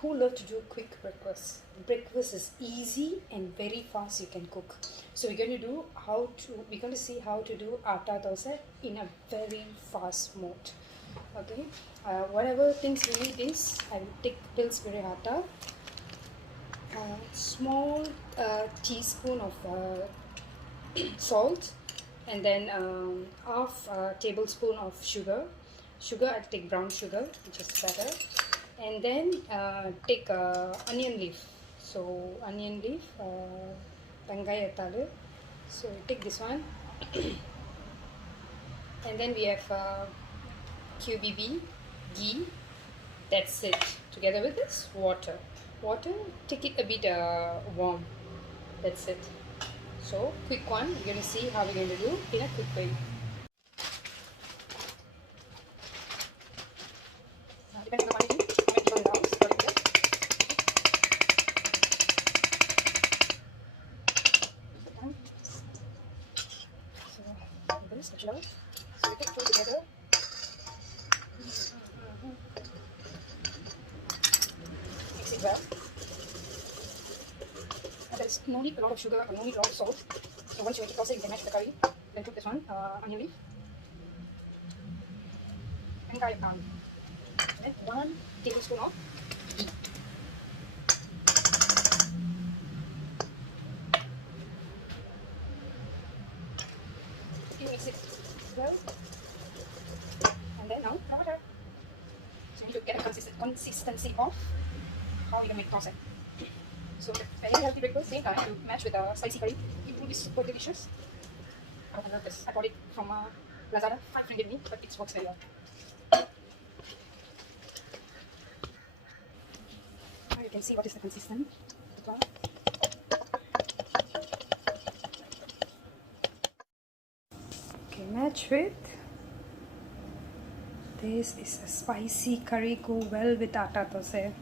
Who love to do quick breakfast? Breakfast is easy and very fast. You can cook. So we're going to see how to do aata dosa in a very fast mode. Okay. Whatever things we need is I will take Pillsbury atta, a small teaspoon of salt, and then half tablespoon of sugar. I'll take brown sugar, which is better. And then take onion leaf. So onion leaf, வெங்காயத்தாள். So take this one. And then we have QBB, ghee. That's it. Together with this water. Take it a bit warm. That's it. So quick one. We're going to see how we're going to do in a quick way. Depending on the quantity, how many people in the house, what you get. So this, so we put two together. Mix it well. And there is no need a lot of sugar or no need a lot of salt. So once you make it also, you can match the curry. Then cook this one, onion leaf. வெங்காயத்தாள். Then 1 tablespoon of ghee. You mix it well. And then now water. So you need to get a consistency of how you can make tosai. So a very healthy breakfast, same time to match with a spicy curry. It will be super delicious. I love this. I bought it from Lazada, 5 ringgit, but it works very well. Now you can see what is the consistency. Okay, match with this is a spicy curry. Go well with aata dosa.